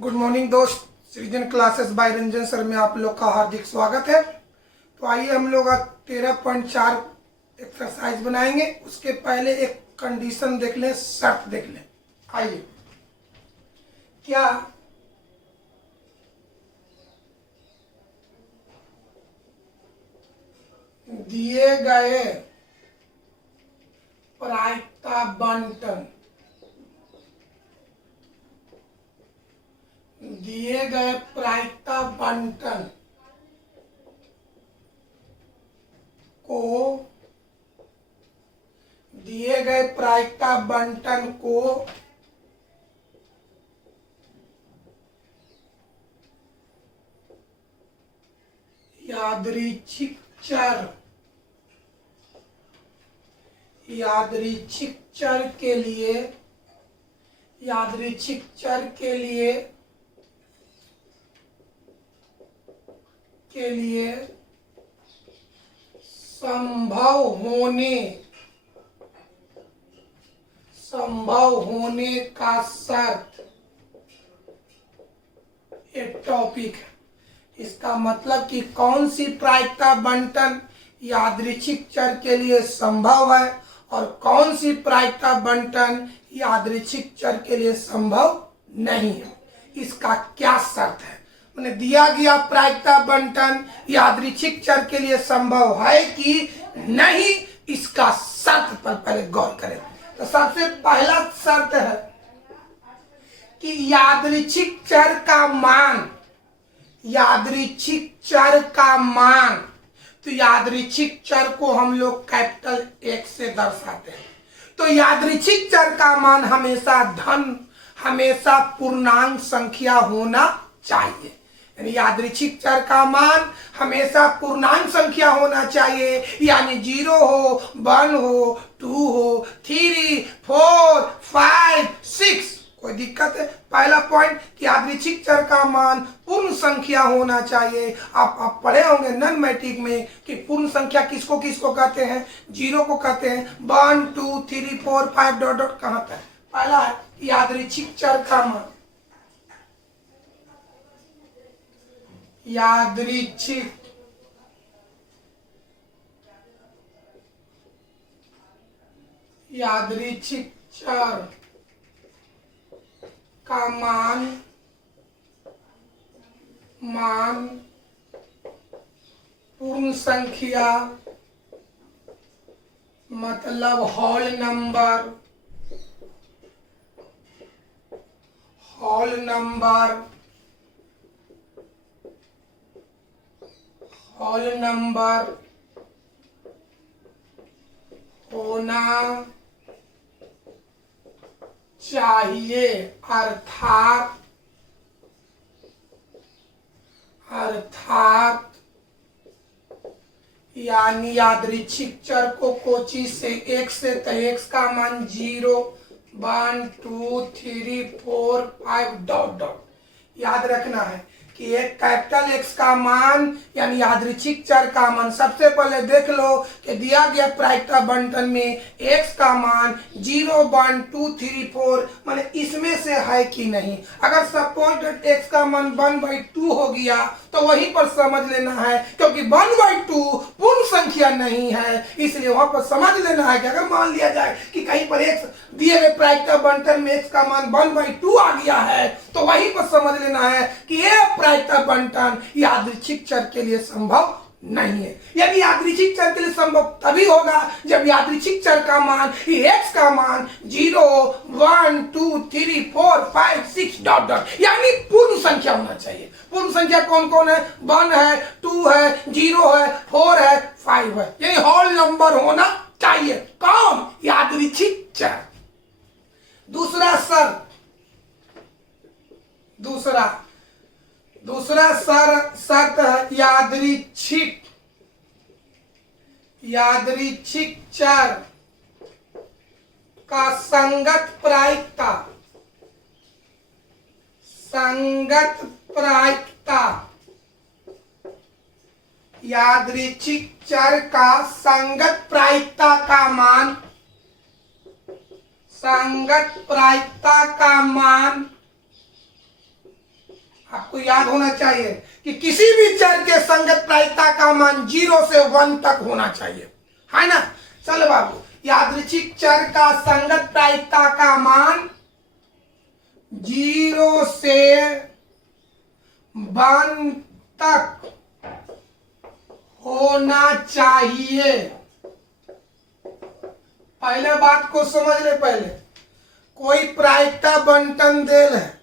Good morning दोस्त। सृजन classes bye Ranjan sir में आप लोग का हार्दिक स्वागत है। तो आइए हम लोग आज 13.4 एक्सरसाइज बनाएंगे। उसके पहले एक कंडीशन देख लें, शर्त देख लें। आइए, क्या दिए गए प्रायिकता बंटन को यादृच्छिक चर के लिए संभव होने का शर्त एक टॉपिक है। इसका मतलब कि कौन सी प्रायिकता बंटन यादृच्छिक चर के लिए संभव है और कौन सी प्रायिकता बंटन यादृच्छिक चर के लिए संभव नहीं है। इसका क्या शर्त है? मैंने दिया गया प्रायिकता बंटन यादृच्छिक चर के लिए संभव है कि नहीं, इसका शर्त पर पहले गौर करें। तो सबसे पहला शर्त है कि यादृच्छिक चर का मान, तो यादृच्छिक चर को हम लोग कैपिटल एक्स से दर्शाते हैं। तो यादृच्छिक चर का मान हमेशा पूर्णांक संख्या होना चाहिए। यानी यादृच्छिक चर का मान हमेशा पूर्णांक संख्या होना चाहिए, यानी 0 हो, 1 हो, 2 हो, 3, 4, 5, 6। कोई दिक्कत है? पहला पॉइंट कि यादृच्छिक चर का मान पूर्ण संख्या होना चाहिए। आप पढ़े होंगे नन मैट्रिक में कि पूर्ण संख्या किसको किसको कहते हैं? 0 को कहते हैं। 1 2 3 4 5 डॉट डॉट कहाँ तक? पहला है यादृच्छिक चर का मान, यादृच्छिक चर का मान पूर्ण संख्या मतलब होल नंबर होना चाहिए। अर्थात यानी यादृच्छिक चर को कोची से x से, तो x का मान 0 1 2 3 4 5 डॉट डॉट। याद रखना है कि एक कैपिटल एक्स का मान यानी यादृच्छिक चर का मान, सबसे पहले देख लो कि दिया गया प्रायिकता बंटन में x का मान 0 1 2 3 4 माने इसमें से है कि नहीं। अगर सपोज x का मान 1/2 हो गया तो वहीं पर समझ लेना है, क्योंकि 1/2 पूर्ण संख्या नहीं है, इसलिए वहां पर समझ लेना है कि अगर मान लिया जाए कि कहीं पर x दिए गए प्रायिकता बंटन में x का मान 1/2 आ गया है, तो वहीं पर समझ लेना है कि यह प्रायिकता बंटन यादृच्छिक चर के लिए संभव नहीं है। यदि यादृच्छिक चर के लिए संभव तभी होगा जब यादृच्छिक चर का मान x का मान 0 1 2 3 4 5 6 डॉट डॉट यानी पूर्ण संख्या होना चाहिए। पूर्ण संख्या कौन कौन है? 1 है, 2 है, 0 है, 4 है, 5 है, यानी होल नंबर होना चाहिए। कौन? यादृच्छिक चर। दूसरा शर्त है यादृच्छिक चर का संगत प्रायिकता यादृच्छिक चर का संगत प्रायिकता का मान आपको याद होना चाहिए कि किसी भी चर के संगत प्रायिकता का मान 0 से 1 तक होना चाहिए, है ना। चलो बाबू, यादृच्छिक चर का संगत प्रायिकता का मान 0 से 1 तक होना चाहिए। पहले बात को समझ ले। पहले कोई प्रायिकता बंटन देल है,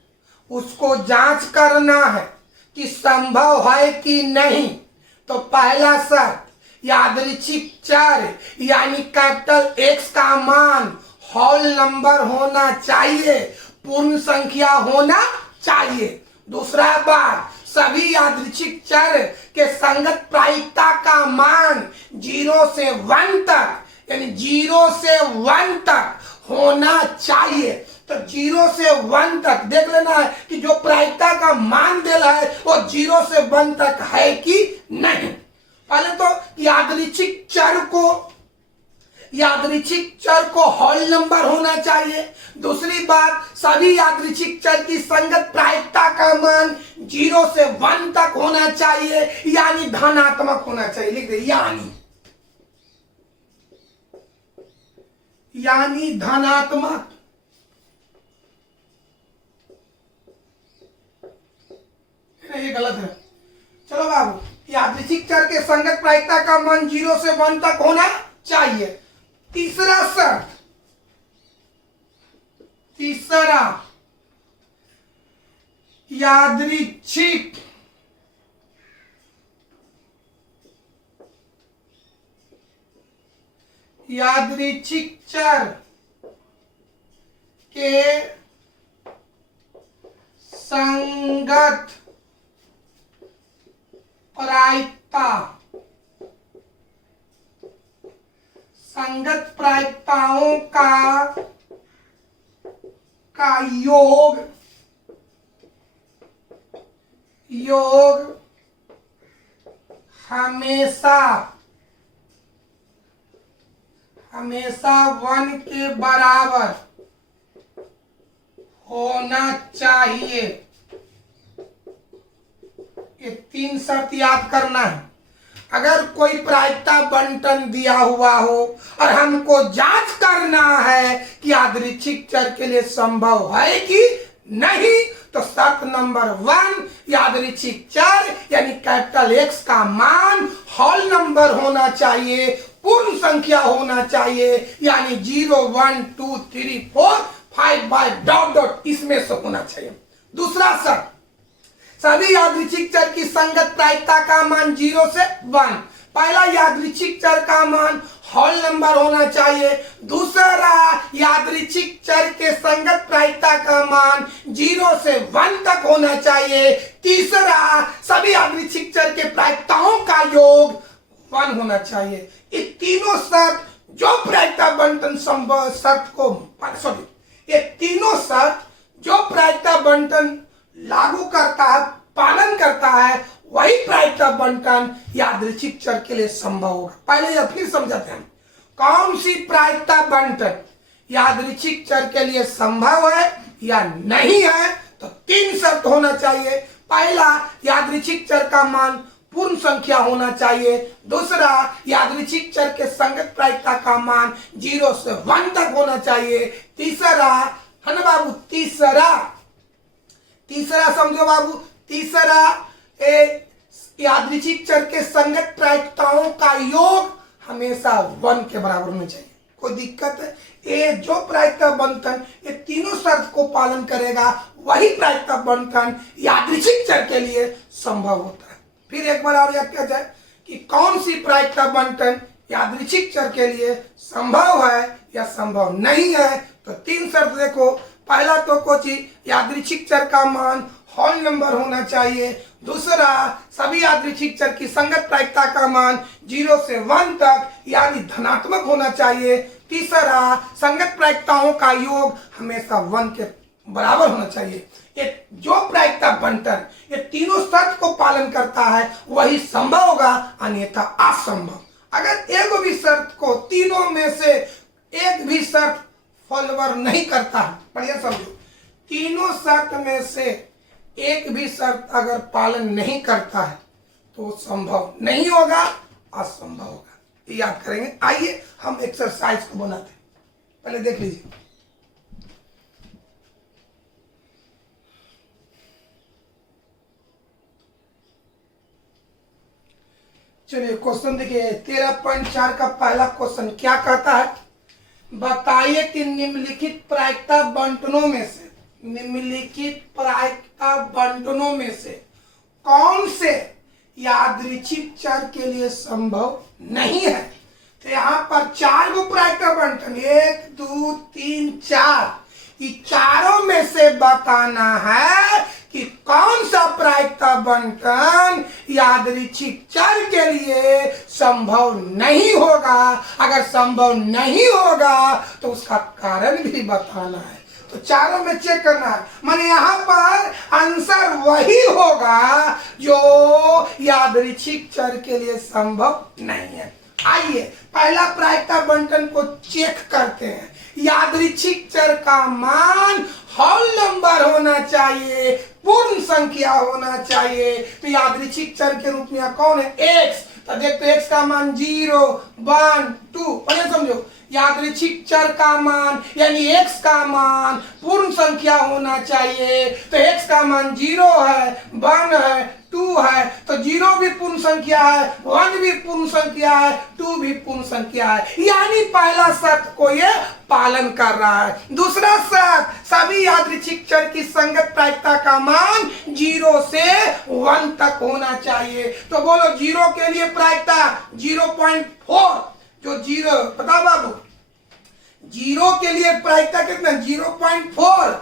उसको जांच करना है कि संभव है कि नहीं। तो पहला शर्त, यादृच्छिक चर यानी कैपिटल एक्स का मान होल नंबर होना चाहिए, पूर्ण संख्या होना चाहिए। दूसरा बात, सभी यादृच्छिक चर के संगत प्रायिकता का मान 0 से 1 तक यानी 0 से 1 तक होना चाहिए। तो 0 से 1 तक देख लेना है कि जो प्रायिकता का मान देला है वो 0 से 1 तक है कि नहीं। पहले तो यादृच्छिक चर को होल नंबर होना चाहिए। दूसरी बात, सभी यादृच्छिक चर की संगत प्रायिकता का मान 0 से 1 तक होना चाहिए, यानी धनात्मक होना चाहिए। लिख दे यानी धनात्मक। ये गलत है। चलो बाबू, यादृच्छिक चर के संगत प्रायिकता का मान 0 से 1 तक होना चाहिए। तीसरा शर्त, यादृच्छिक चर के संगत प्रायिकताओं का योग हमेशा 1 के बराबर होना चाहिए। ये 3 शर्त याद करना है। अगर कोई प्रायिकता बंटन दिया हुआ हो और हमको जांच करना है कि यादृच्छिक चर के लिए संभव है कि नहीं, तो शर्त नंबर 1, यादृच्छिक चर यानी कैपिटल एक्स का मान होल नंबर होना चाहिए, पूर्ण संख्या होना चाहिए, यानी 0 1 2 3 4 5 बाय डॉट डॉट इसमें से होना चाहिए। दूसरा शर्त, सभी यादृच्छिक चर की संगत प्रायिकता का मान 0 से 1। पहला, यादृच्छिक चर का मान होल नंबर होना चाहिए। दूसरा, यादृच्छिक चर के संगत प्रायिकता का मान 0 से 1 तक होना चाहिए। तीसरा, सभी यादृच्छिक चर के प्रायिकताओं का योग 1 होना चाहिए। ये तीनों शर्त जो प्रायिकता बंटन संभव शर्त को ये तीनों शर्त जो प्रायिकता बंटन लागू करता है, पालन करता है, वही प्रायिकता बंटन यादृच्छिक चर के लिए संभव होगा। पहले यह फिर समझाते हैं, कौन सी प्रायिकता बंटन यादृच्छिक चर के लिए संभव है या नहीं है। तो 3 शर्त होना चाहिए। पहला, यादृच्छिक चर का मान पूर्ण संख्या होना चाहिए। दूसरा, यादृच्छिक चर के संगत प्रायिकता का मान 0 से 1 तक होना चाहिए। तीसरा, है ना बाबू, तीसरा समझो बाबू, तीसरा यादृच्छिक चर के संगत प्रायिकताओं का योग हमेशा 1 के बराबर होना चाहिए। कोई दिक्कत है? ये जो प्रायिकता बंटन ये तीनों शर्त को पालन करेगा, वही प्रायिकता बंटन यादृच्छिक चर के लिए संभव होता है। फिर एक बार और याद किया जाए कि कौन सी प्रायिकता बंटन यादृच्छिक चर के लिए संभव है या संभव नहीं है। तो 3 शर्त देखो। पहला तो कोची यादृच्छिक चर का मान होल नंबर होना चाहिए। दूसरा, सभी यादृच्छिक चर की संगत प्रायिकता का मान 0 से 1 तक यानी धनात्मक होना चाहिए। तीसरा, संगत प्रायिकताओं का योग हमेशा 1 के बराबर होना चाहिए। ये जो प्रायिकता बंटन ये तीनों शर्त को पालन करता है वही संभव होगा, अन्यथा असंभव। अगर एक भी शर्त को तीनों में से एक भी शर्त फॉलोवर नहीं करता है, बढ़िया समझो, तीनों शर्त में से एक भी शर्त अगर पालन नहीं करता है तो संभव नहीं होगा, असंभव होगा। ये याद करेंगे। आइए हम एक्सरसाइज को बनाते हैं, पहले देख लीजिए। चलिए क्वेश्चन देखिए 13.4 का पहला क्वेश्चन क्या कहता है, बताइए कि निम्नलिखित प्रायिकता बंटनों में से कौन से यादृच्छिक चर के लिए संभव नहीं है। तो यहाँ पर 4 गो प्रायिकता बंटन, 1 2 3 4, ये चारों में से बताना है कि कौन सा प्रायिकता बंटन यादृच्छिक चर के लिए संभव नहीं होगा। अगर संभव नहीं होगा तो उसका कारण भी बताना है। तो चारों में चेक करना है, माने यहाँ पर आंसर वही होगा जो यादृच्छिक चर के लिए संभव नहीं है। आइए पहला प्रायिकता बंटन को चेक करते हैं। यादृच्छिक चर का मान होल नंबर होना चाहिए, पूर्ण संख्या होना चाहिए। तो यादृच्छिक चर के रूप में कौन है, x। तो देखते x का मान 0 1 2, पहले समझो यादृच्छिक चर का मान यानी x का मान पूर्ण संख्या होना चाहिए। तो x का मान 0 है, 1 है, 2 है, तो 0 भी पूर्ण संख्या है, 1 भी पूर्ण संख्या है, 2 भी पूर्ण संख्या है। यानी पहला शर्त को ये पालन कर रहा है। दूसरा शर्त, सभी यादृच्छिक चर की संगत प्रायिकता का मान 0 से 1 तक होना चाहिए। तो बोलो 0 के लिए प्रायिकता 0.4, जो 0 बताओ बाबू, 0 के लिए प्रायिकता कितना 0.4,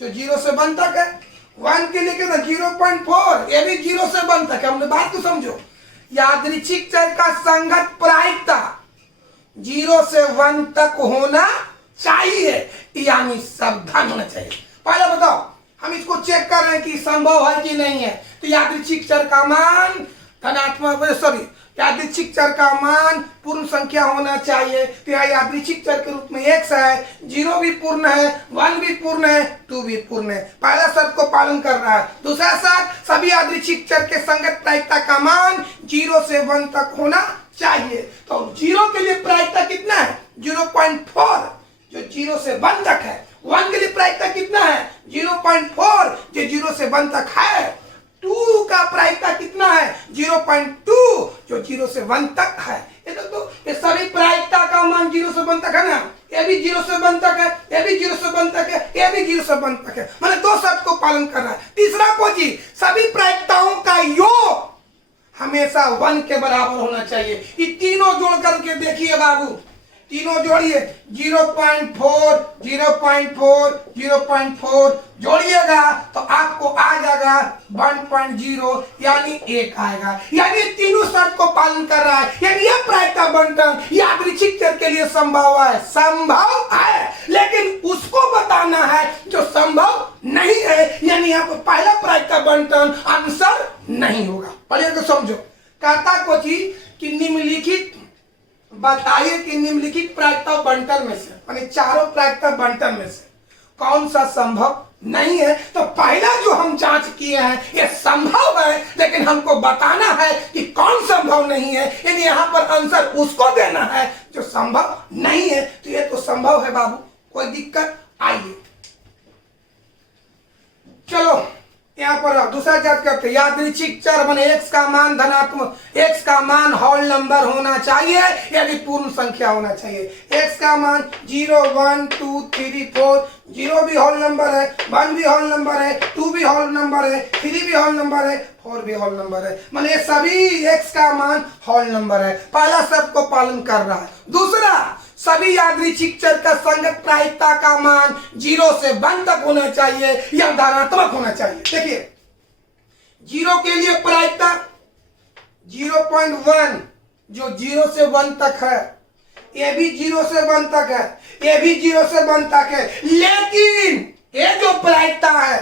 जो 0 से 1 तक है। 1 के लिए कितना 0.4, ये भी 0 से 1 तक है। हमने बात को समझो, यादृच्छिक चर का संगत प्रायिकता 0 से 1 तक होना चाहिए, यानी सावधान होना चाहिए। पहले बताओ, हम इसको चेक कर रहे हैं कि संभव है कि नहीं है। तो यादृच्छिक चर का मान धनात्मक यादृच्छिक चर का मान पूर्ण संख्या होना चाहिए। तो यहाँ यादृच्छिक चर के रूप में x है, 0 भी पूर्ण है, 1 भी पूर्ण है, 2 भी पूर्ण है। पहला शर्त को पालन कर रहा है। दूसरा शर्त, सभी यादृच्छिक चर के संगत प्रायिकता का मान 0 से 1 तक होना चाहिए। तो 0 के लिए प्रायिकता कितना है 0.4, जो 0 से 1 तक है। 1 के लिए प्रायिकता कितना है 0.4, जो 0 से 1 तक है। 2 का प्रायिकता कितना है 0.2, जो 0 से 1 तक है। ये तो ये सभी प्रायिकता का मान 0 से 1 तक है ना। ये भी 0 से 1 तक है, ये भी 0 से 1 तक है, ये भी 0 से 1 तक है। मैंने 2 शर्त को पालन कर रहा है। तीसरा को जी, सभी प्रायिकताओं का योग हमेशा 1 के बराबर होना चाहिए। ये तीनों जोड़ करके देखिए बाबू, तीनों जोड़िए 0.4 0.4 0.4 जोड़िएगा तो आपको आ जाएगा 1.0, यानी 1 आएगा। यानी तीनों शर्त को पालन कर रहा है। यानी यह प्रायिकता बंटन यादृच्छिक चर के लिए संभव है, संभव है, लेकिन उसको बताना है जो संभव नहीं है। यानी यहाँ पर पहला प्रायिकता बंटन आंसर नहीं होगा। पढ़िए तो समझो, कहता को चीज कि निम्नलिखित बताइए कि निम्नलिखित प्रायिकता बंटन में से, यानी चारों प्रायिकता बंटन में से कौन सा संभव नहीं है। तो पहला जो हम जांच किए हैं ये संभव है, लेकिन हमको बताना है कि कौन संभव नहीं है। यानी यहाँ पर आंसर उसको देना है जो संभव नहीं है। तो ये तो संभव है बाबू, कोई दिक्कत। आइए चलो यहाँ पर दूसरा जांच करते। यादृच्छिक चर माने x का मान धनात्मक, x का मान होल नंबर होना चाहिए, यानी पूर्ण संख्या होना चाहिए। x का मान 0 1 2 3 4, 0 भी होल नंबर है, 1 भी होल नंबर है, 2 भी होल नंबर है, 3 भी होल नंबर है, 4 भी होल नंबर है। माने सभी x का मान होल नंबर है। पहला शर्त को पालन कर रहा है। दूसरा, सभी यादृच्छिक चर का संगत प्रायिकता का मान 0 से 1 तक होना चाहिए या धनात्मक होना चाहिए। देखिए 0 के लिए प्रायिकता 0.1, जो 0 से 1 तक है, ये भी 0 से 1 तक है, ये भी 0 से 1 तक है। लेकिन ये जो प्रायिकता है,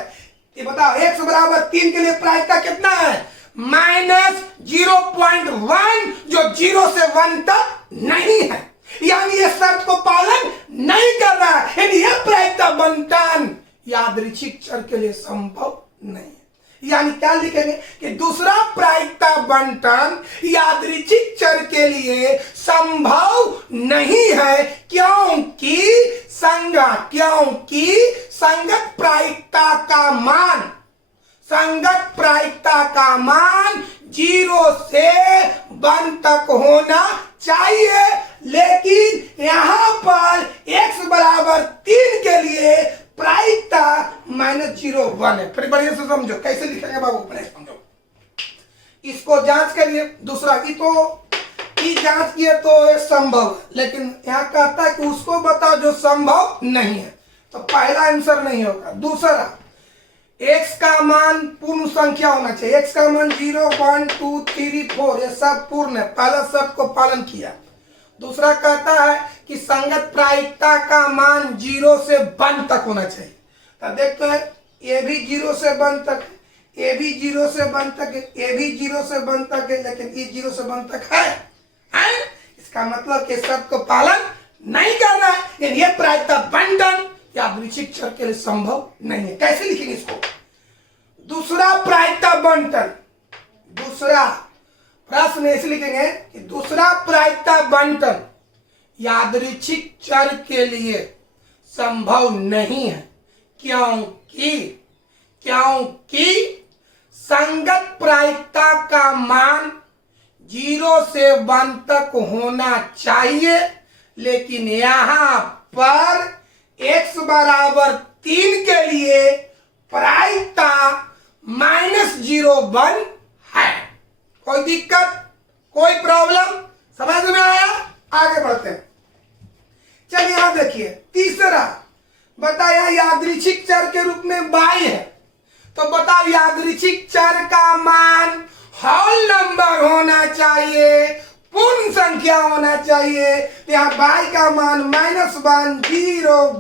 ये बताओ x बराबर 3 के लिए प्रायिकता कितना है -0.1, जो 0 से 1 तक नहीं है। यानी ये शर्त को पालन नहीं कर रहा है। यानी यह प्रायिकता बंटन यादृच्छिक चर के लिए संभव नहीं है। यानी क्या लिखेंगे कि दूसरा प्रायिकता बंटन यादृच्छिक चर के लिए संभव नहीं है, क्योंकि संगत प्रायिकता का मान 0 से 1 तक होना चाहिए। लेकिन यहां पर x बराबर 3 के लिए प्रायिकता -0 1 है। फिर बढ़िया से समझो कैसे लिखेंगे बाबू, पहले समझो। इसको जांच करिए, दूसरा की जांच किए तो ये संभव है, लेकिन यहाँ कहता है कि उसको बताओ जो संभव नहीं है, तो पहला आंसर नहीं होगा। दूसरा, x का मान पूर्ण संख्या होना चाहिए। x का मान 0 1 2 3 4 ये सब पूर्ण है, पहला शर्त को पालन किया। दूसरा कहता है कि संगत प्रायिकता का मान 0 से 1 तक होना चाहिए। तो देखते हैं, ये भी 0 से 1 तक है, ये भी 0 से 1 तक है, ये भी 0 से 1 तक है, लेकिन ये 0 से 1 तक है? इसका मतलब कि शर्त को पालन नहीं कर रहा है, लेकिन ये प्रायिकता बंटन यादृच्छिक चर के लिए संभव नहीं है। कैसे लिखेंगे इसको? दूसरा प्रायिकता बंटन, दूसरा प्रश्न ऐसे लिखेंगे कि दूसरा प्रायिकता बंटन यादृच्छिक चर के लिए संभव नहीं है, क्योंकि संगत प्रायिकता का मान 0 से 1 तक होना चाहिए, लेकिन यहां पर x बराबर 3 के लिए प्रायिकता -0 है। कोई दिक्कत, कोई प्रॉब्लम समझ में आया? आगे बढ़ते हैं। चलिए यहां देखिए, तीसरा बताया यादृच्छिक चर के रूप में y है, तो बताओ यादृच्छिक चर का मान होल नंबर होना चाहिए, पूर्ण संख्या होना चाहिए। यहाँ y का मान -1 0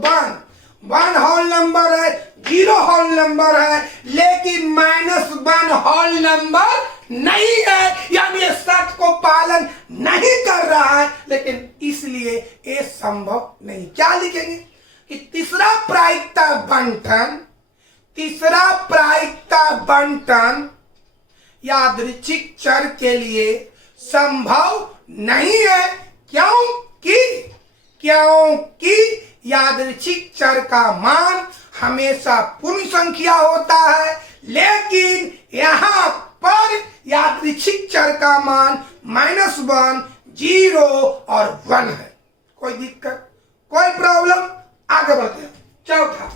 1 होल नंबर है, 0 होल नंबर है, लेकिन -1 होल नंबर नहीं है, यानी ये शर्त को पालन नहीं कर रहा है, लेकिन इसलिए ये संभव नहीं। क्या लिखेंगे कि तीसरा प्रायिकता बंटन यादृच्छिक चर के लिए संभव नहीं है, क्योंकि यादृच्छिक चर का मान हमेशा पूर्ण संख्या होता है, लेकिन यहाँ पर यादृच्छिक चर का मान -1 0 और 1 है। कोई दिक्कत, कोई प्रॉब्लम? आगे बढ़ते हैं। चौथा,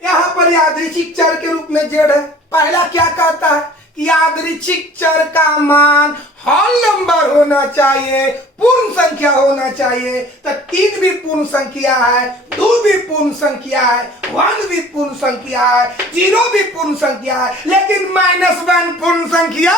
यहां पर यादृच्छिक चर के रूप में z है। पहला क्या कहता है कि यादृच्छिक चर का मान होल नंबर होना चाहिए, पूर्ण संख्या होना चाहिए। तो 3 भी पूर्ण संख्या है, 2 भी पूर्ण संख्या है, 1 भी पूर्ण संख्या है, 0 भी पूर्ण संख्या है, लेकिन -1 पूर्ण संख्या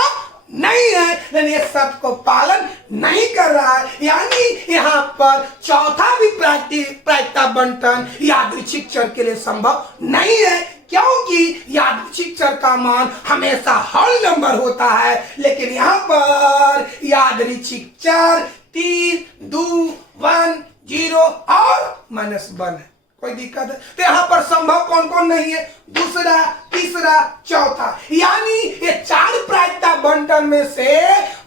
नहीं है, लेकिन ये शर्त को पालन नहीं कर रहा है। यानी यहाँ पर चौथा भी प्रायिकता बंटन यादृच्छिक चर के लिए संभव नहीं है, क्योंकि यादृच्छिक चर का मान हमेशा होल नंबर होता है, लेकिन यहाँ पर यादृच्छिक चर 3 2 1 0 और -1 है। कोई दिक्कत है? तो यहाँ पर संभव कौन कौन नहीं है? दूसरा, तीसरा, चौथा, यानी ये 4 प्रायिकता बंटन में से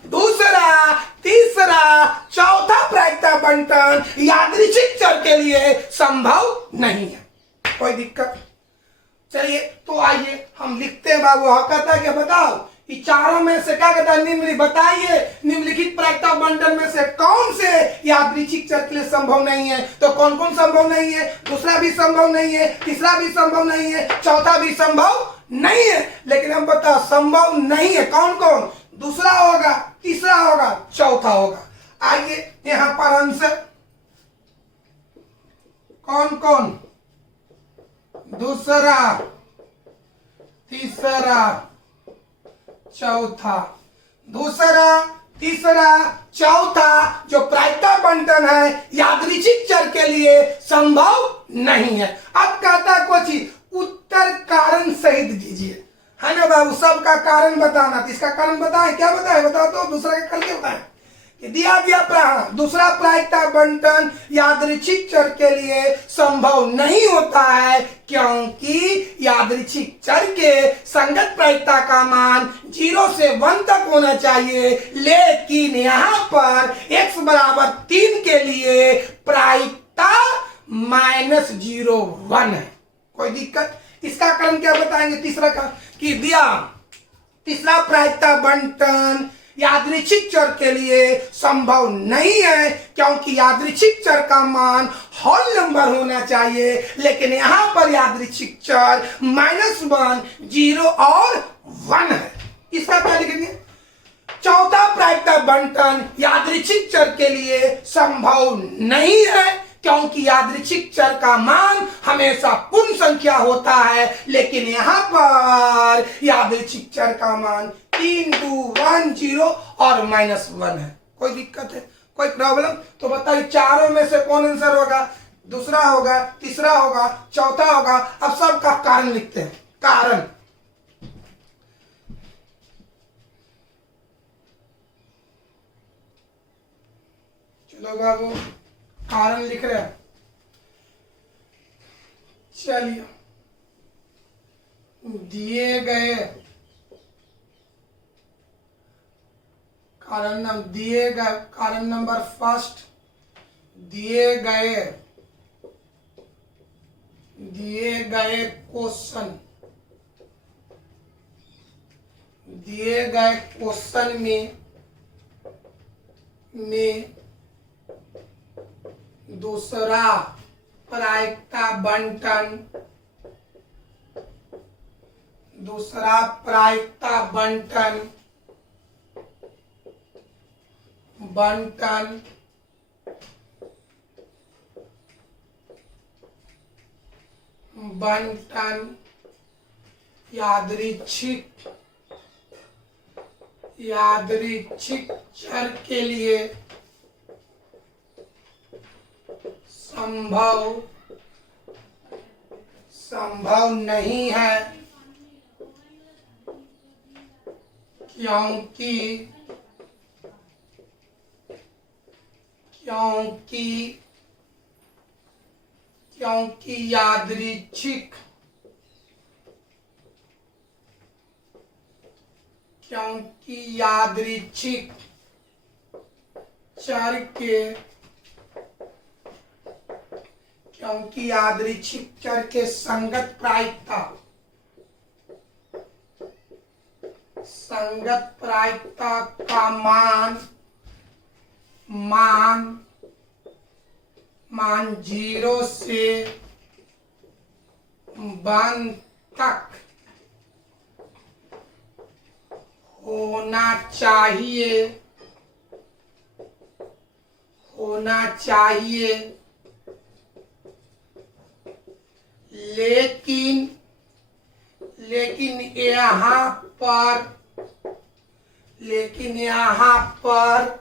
दूसरा, तीसरा, चौथा प्रायिकता बंटन यादृच्छिक चर के लिए संभव नहीं है। कोई दिक्कत? चलिए तो आइए हम लिखते हैं बाबू। कहता है कि बताओ कि चारों में से क्या कहता है, बताइए निम्नलिखित प्रायिकता बंटन में से कौन से यादृच्छिक चर के लिए संभव नहीं है। तो कौन कौन संभव नहीं है? दूसरा भी संभव नहीं है, तीसरा भी संभव नहीं है, चौथा भी संभव नहीं है। लेकिन हम बताओ संभव नहीं है कौन कौन? दूसरा होगा, तीसरा होगा, चौथा होगा। आइए यहां पर आंसर कौन कौन? दूसरा, तीसरा, चौथा। दूसरा, तीसरा, चौथा जो प्रायिकता बंटन है यादृच्छिक चर के लिए संभव नहीं है। अब कहता कुछ उत्तर कारण सहित दीजिए, है ना बाबू? सबका कारण बताना। इसका कारण बताएं, क्या बताएं? बताओ तो, दूसरा का कल क्या बताएं? कि दिया गया दूसरा प्रायिकता बंटन यादृच्छिक चर के लिए संभव नहीं होता है, क्योंकि यादृच्छिक चर के संगत प्रायिकता का मान 0 से 1 तक होना चाहिए, लेकिन यहाँ पर x बराबर 3 के लिए प्रायिकता -0 1 है। कोई दिक्कत? इसका कारण क्या बताएंगे? तीसरा का कि दिया तीसरा प्रायिकता बंटन यादृच्छिक चर के लिए संभव नहीं है, क्योंकि यादृच्छिक चर का मान होल नंबर होना चाहिए, लेकिन यहां पर यादृच्छिक चर -1 0 और 1 है। इसका क्या लिखेंगे? चौथा प्रायिकता बंटन यादृच्छिक चर के लिए संभव नहीं है, क्योंकि यादृच्छिक चर का मान हमेशा पूर्ण संख्या होता है, लेकिन यहां पर यादृच्छिक चर का मान 3 2 1 0 और -1 है। कोई दिक्कत है? कोई प्रॉब्लम? तो बताइए चारों में से कौन आंसर होगा? दूसरा होगा, तीसरा होगा, चौथा होगा। अब सबका कारण लिखते हैं। कारण चलो बाबू, कारण लिख रहे हैं। चलिए, दिए गए कारण नंबर फर्स्ट, दिए गए क्वेश्चन में दूसरा प्रायिकता बंटन यादृच्छिक चर के लिए संभव नहीं है, क्योंकि यादृच्छिक चर के संगत प्रायिकता का मान 0 से 1 तक होना चाहिए, लेकिन यहाँ पर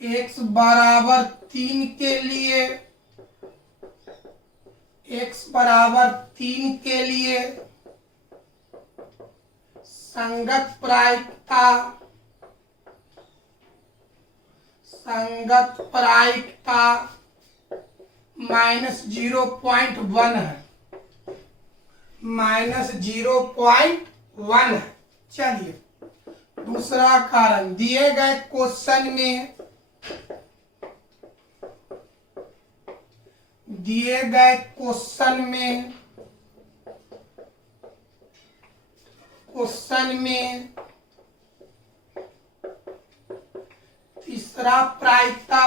x बराबर 3 के लिए संगत प्रायिकता -0.1 है, -0.1 है। चलिए, दूसरा कारण, दिए गए क्वेश्चन में तीसरा प्रायिकता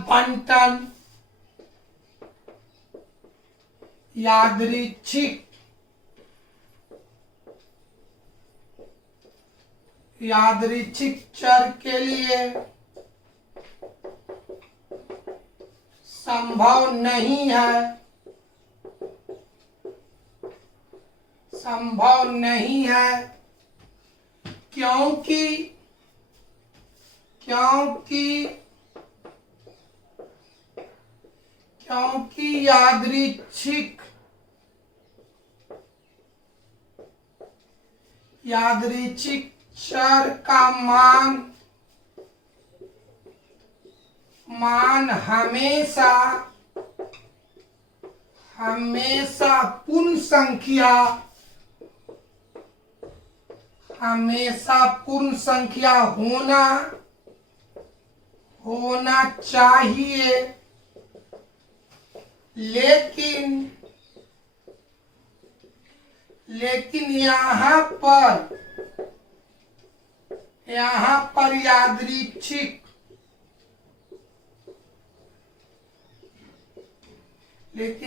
बंटन यादृच्छिक चर के लिए संभव नहीं है, क्योंकि यादृच्छिक चर का मान हमेशा पूर्ण संख्या होना चाहिए, लेकिन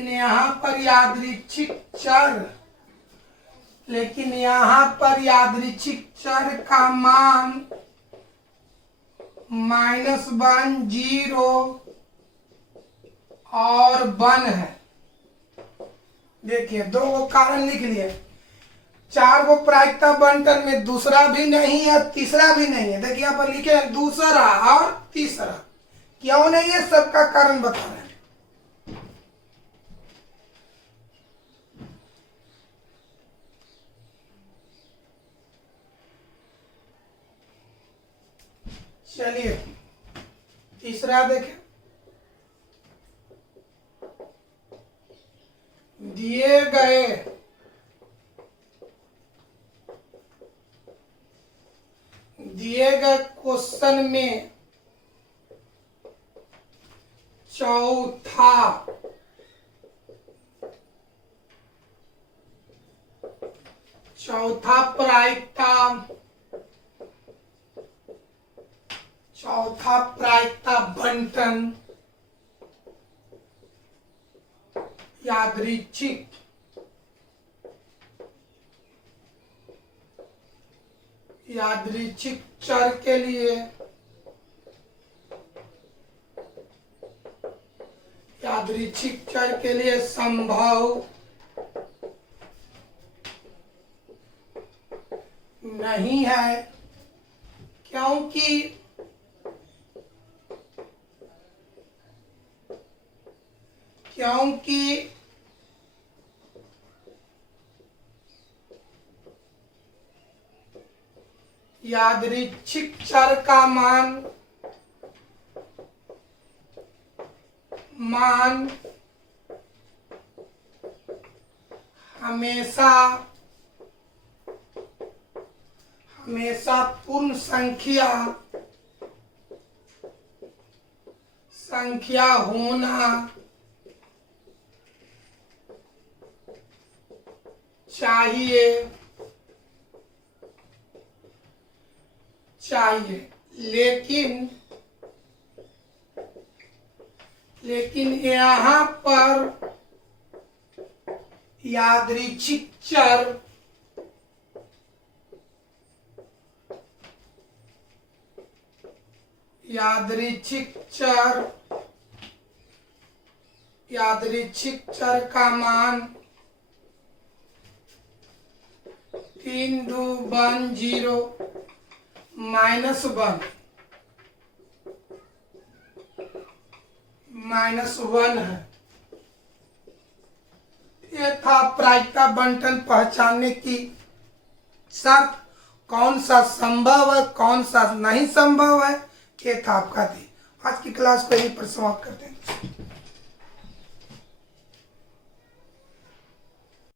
यहाँ पर यादृच्छिक चर का मान -1 0 और 1 है। देखिए 2 को कारण लिख लिए, 4 को प्रायिकता बंटन में दूसरा भी नहीं है, तीसरा भी नहीं है। देखिए यहाँ पर लिखे दूसरा और तीसरा, क्यों नहीं है सबका कारण बता रहे हैं। चलिए तीसरा देखें। दिए गए क्वेश्चन में चौथा प्रायिकता बंटन यादृच्छिक चर के लिए संभव नहीं है, क्योंकि यादृच्छिक चर का मान हमेशा पूर्ण संख्या होना चाहिए, लेकिन यहाँ पर यादृच्छिक चर का मान 3 2 1 0 -1 है। ये था प्रायिकता बंटन पहचानने की शर्त, कौन सा संभव है कौन सा नहीं संभव है, ये था आपका थी। आज की क्लास को यहीं पर समाप्त करते हैं।